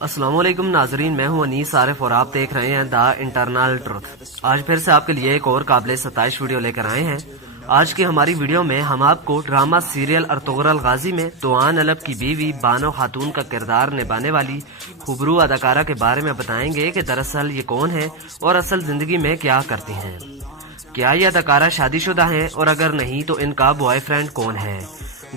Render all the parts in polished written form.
السلام علیکم ناظرین، میں ہوں انیس عارف اور آپ دیکھ رہے ہیں دا انٹرنل ٹروتھ۔ آج پھر سے آپ کے لیے ایک اور قابل ستائش ویڈیو لے کر آئے ہیں۔ آج کی ہماری ویڈیو میں ہم آپ کو ڈرامہ سیریل ارطغرل غازی میں توان الب کی بیوی بانو خاتون کا کردار نبھانے والی خوبرو اداکارہ کے بارے میں بتائیں گے کہ دراصل یہ کون ہے اور اصل زندگی میں کیا کرتی ہیں۔ کیا یہ اداکارہ شادی شدہ ہیں، اور اگر نہیں تو ان کا بوائے فرینڈ کون ہے؟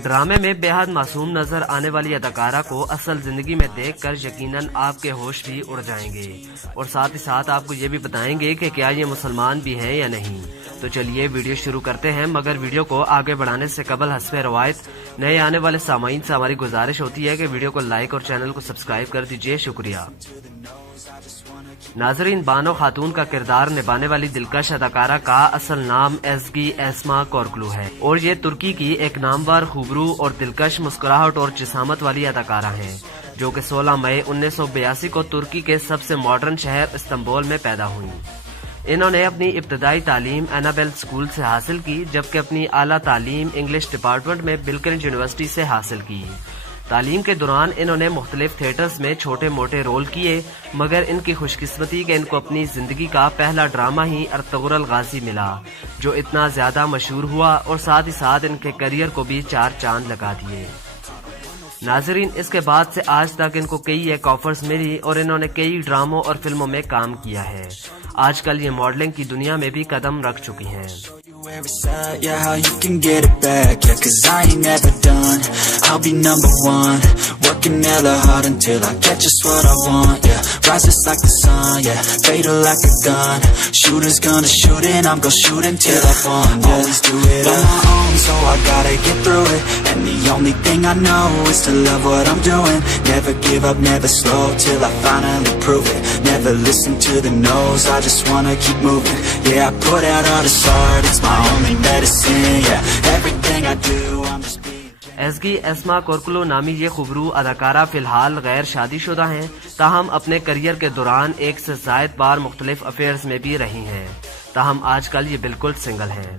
ڈرامے میں بے حد معصوم نظر آنے والی اداکارہ کو اصل زندگی میں دیکھ کر یقیناً آپ کے ہوش بھی اڑ جائیں گے، اور ساتھ ہی ساتھ آپ کو یہ بھی بتائیں گے کہ کیا یہ مسلمان بھی ہیں یا نہیں۔ تو چلیے ویڈیو شروع کرتے ہیں، مگر ویڈیو کو آگے بڑھانے سے قبل حسب روایت نئے آنے والے سامعین سے ہماری گزارش ہوتی ہے کہ ویڈیو کو لائک اور چینل کو سبسکرائب کر دیجیے، شکریہ۔ ناظرین، بانو خاتون کا کردار نبھانے والی دلکش اداکارہ کا اصل نام ایزگی ایسما کورکلو ہے، اور یہ ترکی کی ایک نامور خوبرو اور دلکش مسکراہٹ اور جسامت والی اداکارہ ہیں، جو کہ 16 مئی 1982 کو ترکی کے سب سے ماڈرن شہر استنبول میں پیدا ہوئیں۔ انہوں نے اپنی ابتدائی تعلیم اینابل اسکول سے حاصل کی، جبکہ اپنی اعلیٰ تعلیم انگلش ڈپارٹمنٹ میں بلکرنج یونیورسٹی سے حاصل کی۔ تعلیم کے دوران انہوں نے مختلف تھیٹرز میں چھوٹے موٹے رول کیے، مگر ان کی خوش قسمتی کہ ان کو اپنی زندگی کا پہلا ڈرامہ ہی ارطغرل غازی ملا، جو اتنا زیادہ مشہور ہوا اور ساتھ ہی ساتھ ان کے کیریئر کو بھی 4 چاند لگا دیے۔ ناظرین، اس کے بعد سے آج تک ان کو کئی ایک آفرز ملی اور انہوں نے کئی ڈراموں اور فلموں میں کام کیا ہے۔ آج کل یہ ماڈلنگ کی دنیا میں بھی قدم رکھ چکی ہیں۔ Where it's at, yeah, how you can get it back, yeah, 'cause I ain't never done, I'll be number one, working hella hard until I get just what I want, yeah, rises like the sun, yeah, fatal like a gun, shooters gonna shoot and I'm gonna shoot until I fall, yeah, always do it on my own, so I gotta get through it, and the only thing I know is to love what I'm doing, never give up, never slow, till I finally prove it, never listen to the no's, I just wanna keep moving, yeah, I put out all this art, it's my only medicine, yeah, everything I do, I'm just being. ایزگی ایسما کورکلو نامی یہ خوبرو اداکارہ فی الحال غیر شادی شدہ ہیں، تاہم اپنے کیریئر کے دوران ایک سے زائد بار مختلف افیئرز میں بھی رہی ہیں، تاہم آج کل یہ بالکل سنگل ہیں۔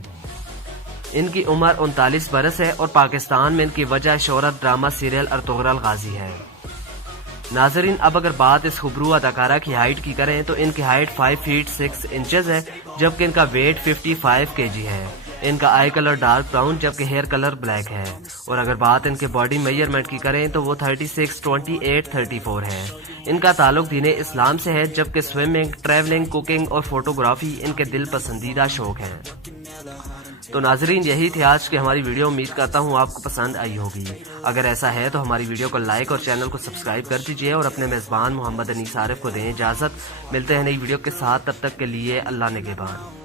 ان کی عمر 39 برس ہے اور پاکستان میں ان کی وجہ شہرت ڈرامہ سیریل ارطغرل غازی ہے۔ ناظرین، اب اگر بات اس خوبرو اداکارہ کی ہائٹ کی کریں تو ان کی ہائٹ 5 فیٹ 6 انچز ہے، جبکہ ان کا ویٹ 55 kg ہے۔ ان کا آئی کلر ڈارک براؤن جبکہ ہیئر کلر بلیک ہے، اور اگر بات ان کے باڈی میجرمنٹ کی کریں تو وہ 36, 28, 34 ہے۔ ان کا تعلق دین اسلام سے ہے، جبکہ سوئمنگ، ٹریولنگ، کوکنگ اور فوٹوگرافی ان کے دل پسندیدہ شوق ہیں۔ تو ناظرین، یہی تھی آج کی ہماری ویڈیو، امید کرتا ہوں آپ کو پسند آئی ہوگی۔ اگر ایسا ہے تو ہماری ویڈیو کو لائک اور چینل کو سبسکرائب کر دیجیے، اور اپنے میزبان محمد انیس عارف کو دیں اجازت۔ ملتے ہیں نئی ویڈیو کے ساتھ، تب تک کے لیے اللہ نگہبان۔